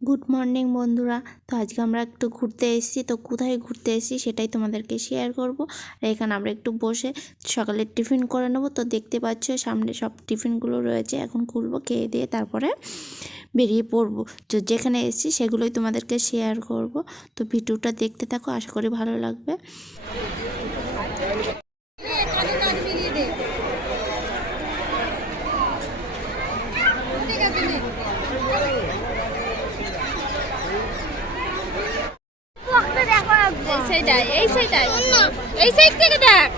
Good morning বন্ধুরা। তো আজকে আমরা একটু ঘুরতে এসেছি। তো কোথায় ঘুরতে এসেছি সেটাই তোমাদেরকে শেয়ার করব। আর এখানে আমরা একটু বসে সকালে টিফিন করে নেব। তো দেখতে পাচ্ছ, সামনে সব টিফিনগুলো রয়েছে। এখন খুলবো খেয়ে দিয়ে তারপরে বেরিয়ে পড়ব। তো যেখানে এসেছি সেগুলোই তোমাদেরকে শেয়ার করব। তো ভিডিওটা দেখতে থাকো, আশা করি ভালো লাগবে। এই সেইটাই এই সাইড থেকে দেখ।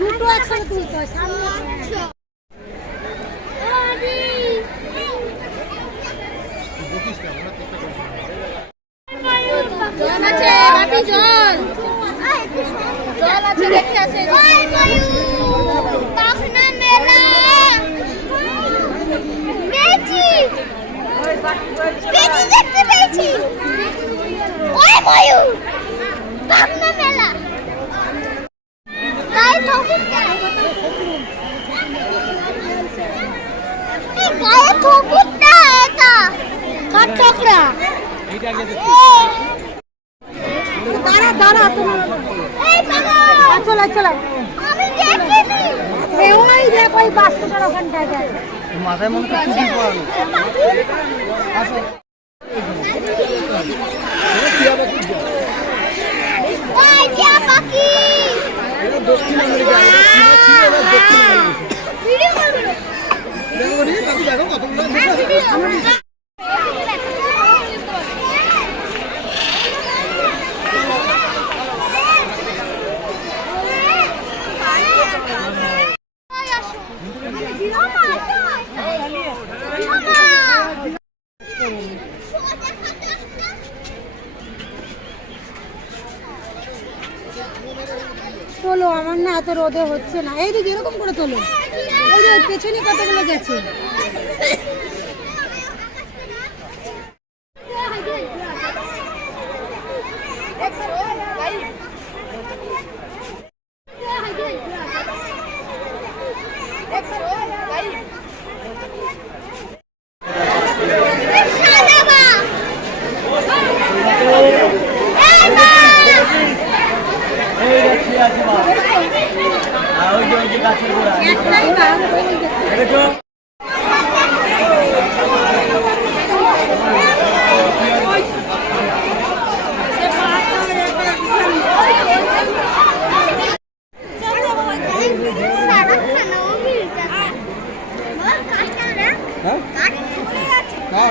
দুটো একসাথে তুলতে হয়। সামনে জল আছে বাপি জল জল আছে দেখতে আছে দেখতে পেয়েছি ওই ময়ূর পাবনা মেলা গায়ে থকুন গায়ে থকুন না এটা কাঠ ঠকরা দাঁড়া চলো চলো। ওই দেখ ওই বাস্কটার ওখানটায় মাথায় মনে হচ্ছে দক্ষিণ আমেরিকা দক্ষিণ আমেরিকা ভিডিও করবে দেখো রে কাকু দেখো কতগুলো দেখো তোলো আমার না এত রোদে হচ্ছে না। এই এইদিকে এরকম করে তোলো। ওই পেছনে কতগুলো গেছে এই দেখছি আছে মা আর ওই যে ওই যে গাছের গোড়া একটাই বাঘ, ওই দেখতে দেখেছ হ্যাঁ হ্যাঁ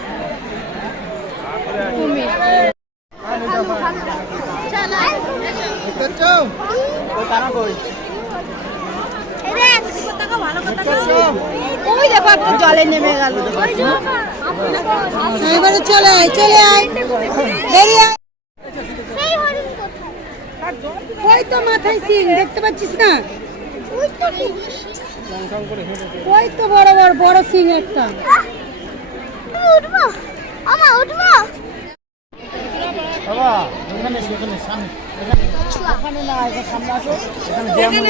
ওই দেখো একটা জলে নেমে গেল। এবারে চলে আয় চলে আয়। বেরিয়ে আয়। ওই তো মাথায় সিং দেখতে পাচ্ছিস না? ওই তো বড় বড় বড় সিং একটা। উঠবো? আমা উঠবো? বাবা ওখানে সামনে। ওখানে না এখানে সামনে আসো। এখানে